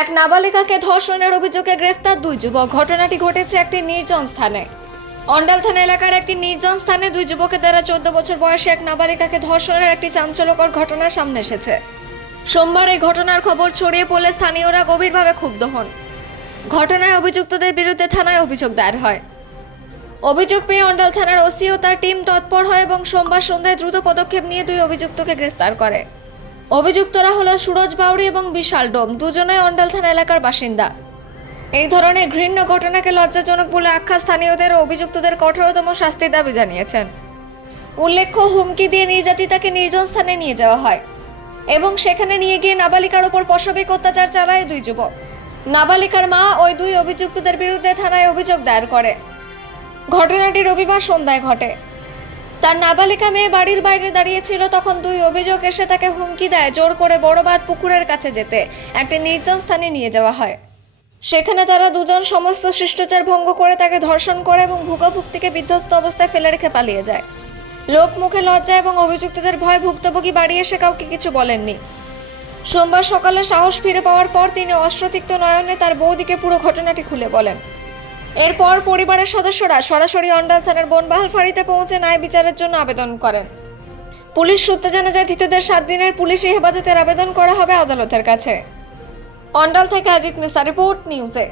এক নাবালিকাকে ধর্ষণের অভিযোগে গ্রেফতার দুই যুবক। ঘটনাটি ঘটেছে একটি নির্জন স্থানে। অন্ডাল থানা এলাকার একটি নির্জন স্থানে দুই যুবকের দ্বারা 14 বছর বয়সী এক নাবালিকাকে ধর্ষণের একটি চাঞ্চল্যকর ঘটনা সামনে এসেছে। সোমবার এই ঘটনার খবর ছড়িয়ে পড়লে স্থানীয়রা গভীরভাবে ক্ষুব্ধ হন। ঘটনায় অভিযুক্তদের বিরুদ্ধে থানায় অভিযোগ দায়ের হয়। অভিযোগ পেয়ে অন্ডাল থানার ওসি ও তার টিম তৎপর হয় এবং সোমবার সন্ধ্যায় দ্রুত পদক্ষেপ নিয়ে দুই অভিযুক্তকে গ্রেফতার করে। অভিযুক্তরা হলো সুরজ বাউরি এবং বিশাল ডোম, দুজনেই অন্ডাল থানা এলাকার বাসিন্দা। এই ধরনের ঘৃণ্য ঘটনাকে লজ্জাজনক বলে আখ্যা স্থানীয়দের ও অভিযুক্তদের কঠোরতম শাস্তির দাবি জানিয়েছেন। উল্লেখ্য, হুমকি দিয়ে নির্যাতিতাকে নির্জন স্থানে নিয়ে যাওয়া হয় এবং সেখানে নিয়ে গিয়ে নাবালিকার ওপর পাশবিক অত্যাচার চালায় দুই যুবক। নাবালিকার মা ওই দুই অভিযুক্তদের বিরুদ্ধে থানায় অভিযোগ দায়ের করে। ঘটনাটি রবিবার সন্ধ্যায় ঘটে। তার নাবালিকা মেয়ে বাড়ির বাইরে দাঁড়িয়েছিল, তখন দুই অভিযোগ এসে তাকে হুমকি দেয় জোর করে বড়বাদ পুকুরের কাছে যেতে একটি নির্জন স্থানে নিয়ে যাওয়া হয়। সেখানে তারা দুজন সমস্ত শিষ্টাচার ভঙ্গ করে তাকে ধর্ষণ করে এবং ভুক্তভোগীকে বিধ্বস্ত অবস্থায় ফেলে রেখে পালিয়ে যায়। লোক মুখে লজ্জা এবং অভিযুক্তদের ভয় ভুক্তভোগী বাড়ি এসে কাউকে কিছু বলেননি। সোমবার সকালে সাহস ফিরে পাওয়ার পর তিনি অশ্রুতিক্ত নয়নে তার বৌদিকে পুরো ঘটনাটি খুলে বলেন। এরপর পরিবারের সদস্যরা সরাসরি অন্ডাল থানার বনবাহাল ফাঁড়িতে পৌঁছে ন্যায় বিচারের জন্য আবেদন করেন। পুলিশ সূত্রে জানা যায়, ধৃতদের 7 দিনের পুলিশি হেফাজতের আবেদন করা হবে আদালতের কাছে। অন্ডাল থেকে অজিত মিশ্রা, রিপোর্ট নিউজে।